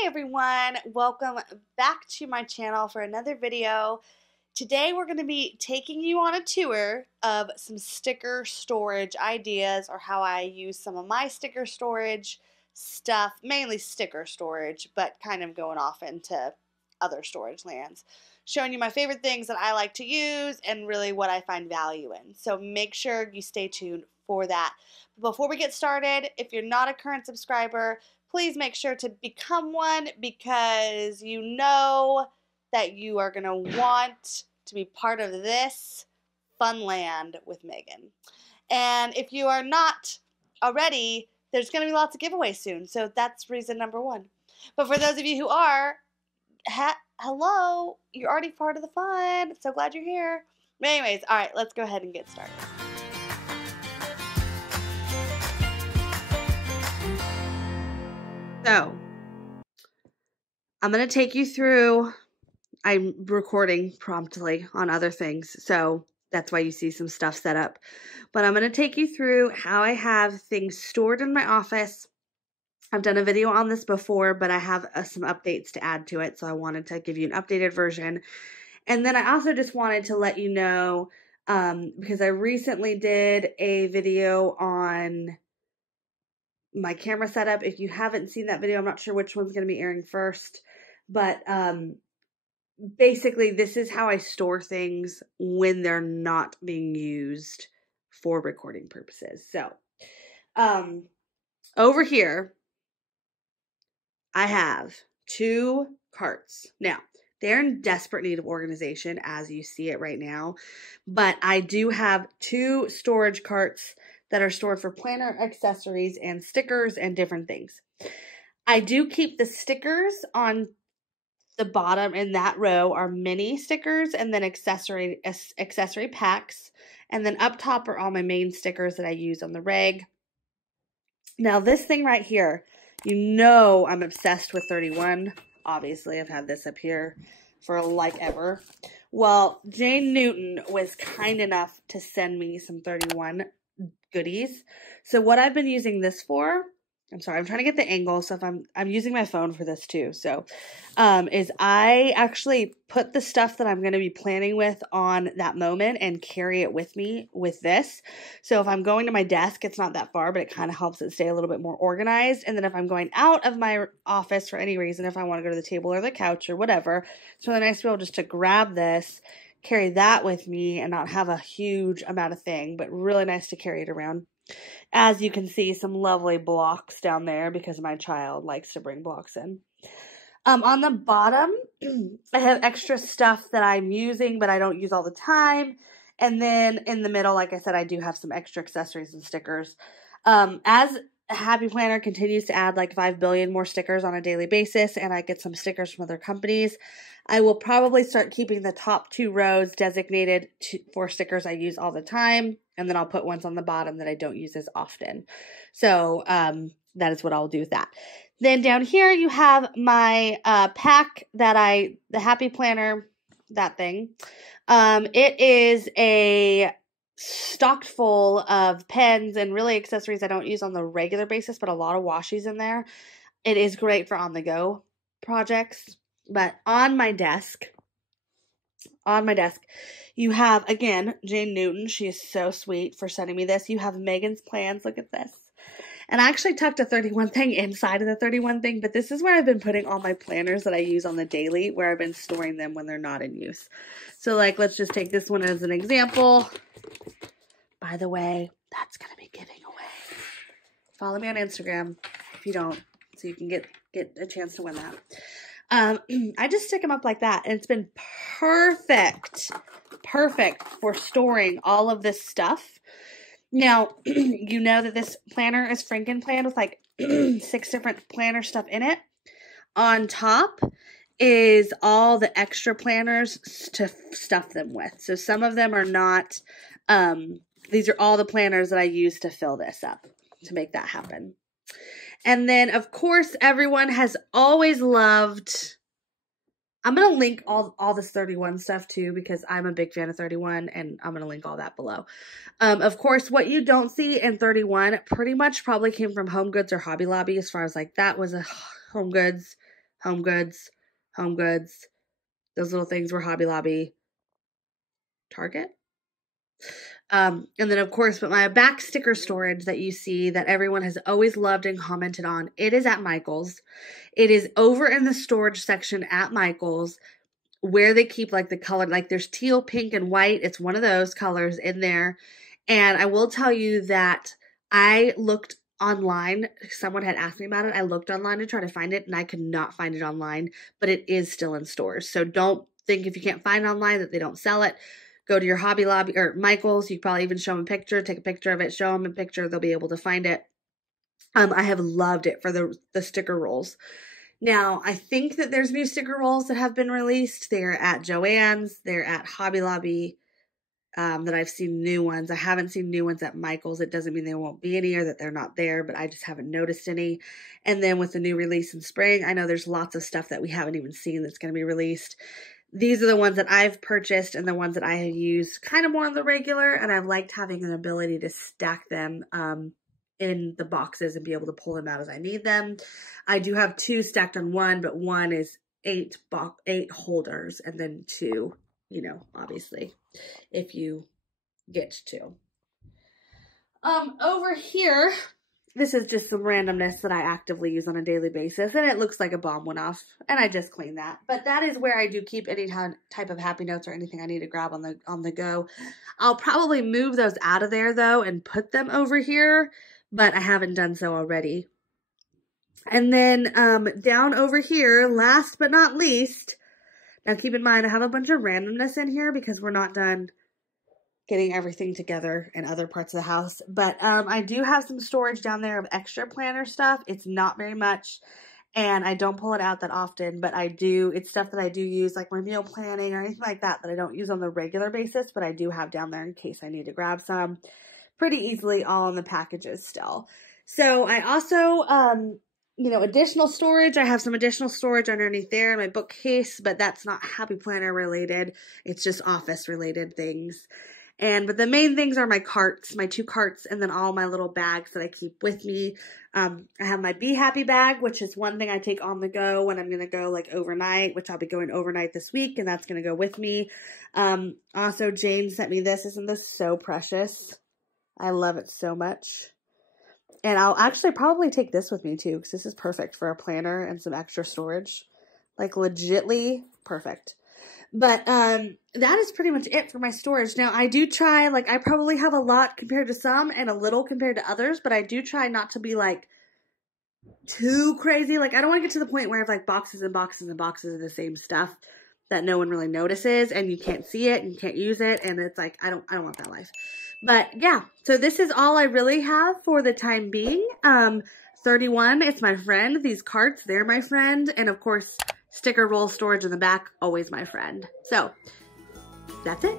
Hey everyone, welcome back to my channel for another video. Today we're going to be taking you on a tour of some sticker storage ideas, or how I use some of my sticker storage stuff, mainly sticker storage, but kind of going off into other storage lands. Showing you my favorite things that I like to use and really what I find value in. So make sure you stay tuned for that. Before we get started, if you're not a current subscriber, please make sure to become one, because you know that you are going to want to be part of this fun land with Megan. And if you are not already, there's going to be lots of giveaways soon. So that's reason number one. But for those of you who are, hello, you're already part of the fun. So glad you're here. But anyways, all right, let's go ahead and get started. So, I'm going to take you through, I'm recording promptly on other things, so that's why you see some stuff set up. But I'm going to take you through how I have things stored in my office. I've done a video on this before, but I have some updates to add to it, so I wanted to give you an updated version. And then I also just wanted to let you know, because I recently did a video on my camera setup. If you haven't seen that video, I'm not sure which one's going to be airing first, but basically this is how I store things when they're not being used for recording purposes. So over here I have 2 carts. Now, they're in desperate need of organization as you see it right now, but I do have 2 storage carts that are stored for planner accessories and stickers and different things. I do keep the stickers on the bottom in that row are mini stickers, and then accessory packs, and then up top are all my main stickers that I use on the reg. Now this thing right here, you know I'm obsessed with 31. Obviously, I've had this up here for like ever. Well, Jane Newton was kind enough to send me some 31 goodies. So what I've been using this for, I'm sorry, I'm trying to get the angle, so if I'm using my phone for this too. So is I actually put the stuff that I'm going to be planning with on that moment and carry it with me with this. So if I'm going to my desk, it's not that far, but it kind of helps it stay a little bit more organized. And then if I'm going out of my office for any reason, if I want to go to the table or the couch or whatever, it's really nice to be able just to grab this, carry that with me, and not have a huge amount of thing, but really nice to carry it around. As you can see, some lovely blocks down there because my child likes to bring blocks in. On the bottom, I have extra stuff that I'm using, but I don't use all the time. And then in the middle, like I said, I do have some extra accessories and stickers. As Happy Planner continues to add like 5 billion more stickers on a daily basis, and I get some stickers from other companies, I will probably start keeping the top 2 rows designated for stickers I use all the time, and then I'll put ones on the bottom that I don't use as often. So that is what I'll do with that. Then down here you have my pack that the Happy Planner, that thing. It is a stocked full of pens and really accessories I don't use on the regular basis, but a lot of washies in there. It is great for on-the-go projects. But on my desk, you have, again, Jane Newton. She is so sweet for sending me this. You have Megan's plans. Look at this. And I actually tucked a 31 thing inside of the 31 thing, but this is where I've been putting all my planners that I use on the daily, where I've been storing them when they're not in use. So, like, let's just take this one as an example. By the way, that's going to be giving away. Follow me on Instagram if you don't, so you can get a chance to win that. I just stick them up like that, and it's been perfect for storing all of this stuff. Now, you know that this planner is Franken planned with like 6 different planner stuff in it. On top is all the extra planners to stuff them with. So some of them are not, these are all the planners that I use to fill this up, to make that happen. And then, of course, everyone has always loved, I'm going to link all this 31 stuff too, because I'm a big fan of 31, and I'm going to link all that below. Of course, what you don't see in 31 pretty much probably came from Home Goods or Hobby Lobby, as far as like that was a Home Goods Home Goods, Home Goods. Those little things were Hobby Lobby, Target. And then of course, but my back sticker storage that you see that everyone has always loved and commented on, it is at Michael's. It is over in the storage section at Michael's where they keep like the color, like there's teal, pink, and white. It's one of those colors in there. And I will tell you that I looked online. Someone had asked me about it. I looked online to try to find it and I could not find it online, but it is still in stores. So don't think if you can't find it online that they don't sell it. Go to your Hobby Lobby or Michael's. You can probably even show them a picture, take a picture of it, show them a picture. They'll be able to find it. I have loved it for the sticker rolls. Now, I think that there's new sticker rolls that have been released. They're at Joann's. They're at Hobby Lobby that I've seen new ones. I haven't seen new ones at Michael's. It doesn't mean there won't be any or that they're not there, but I just haven't noticed any. And then with the new release in spring, I know there's lots of stuff that we haven't even seen that's going to be released. These are the ones that I've purchased and the ones that I have used kind of more on the regular, and I've liked having an ability to stack them in the boxes and be able to pull them out as I need them. I do have 2 stacked on one, but one is 8 holders and then 2, you know, obviously, if you get to. Over here, this is just some randomness that I actively use on a daily basis, and it looks like a bomb went off, and I just cleaned that. But that is where I do keep any type of happy notes or anything I need to grab on the go. I'll probably move those out of there, though, and put them over here, but I haven't done so already. And then down over here, last but not least, now keep in mind I have a bunch of randomness in here because we're not done getting everything together in other parts of the house. But I do have some storage down there of extra planner stuff. It's not very much, and I don't pull it out that often, but I do. It's stuff that I do use, like my meal planning or anything like that I don't use on the regular basis, but I do have down there in case I need to grab some pretty easily, all in the packages still. So I also, you know, additional storage. I have some additional storage underneath there in my bookcase, but that's not Happy Planner related. It's just office related things. But the main things are my carts, my 2 carts, and then all my little bags that I keep with me. I have my Be Happy bag, which is one thing I take on the go when I'm going to go like overnight, which I'll be going overnight this week, and that's going to go with me. Also, Jane sent me this. Isn't this so precious? I love it so much. And I'll actually probably take this with me too, because this is perfect for a planner and some extra storage. Like legitly perfect. But that is pretty much it for my storage. Now, I do try, like, I probably have a lot compared to some and a little compared to others, but I do try not to be, like, too crazy. Like, I don't want to get to the point where I have, like, boxes and boxes and boxes of the same stuff that no one really notices, and you can't see it and you can't use it, and it's like, I don't want that life. But, yeah, so this is all I really have for the time being. 31, it's my friend. These carts, they're my friend. And, of course, sticker roll storage in the back, always my friend. So, that's it.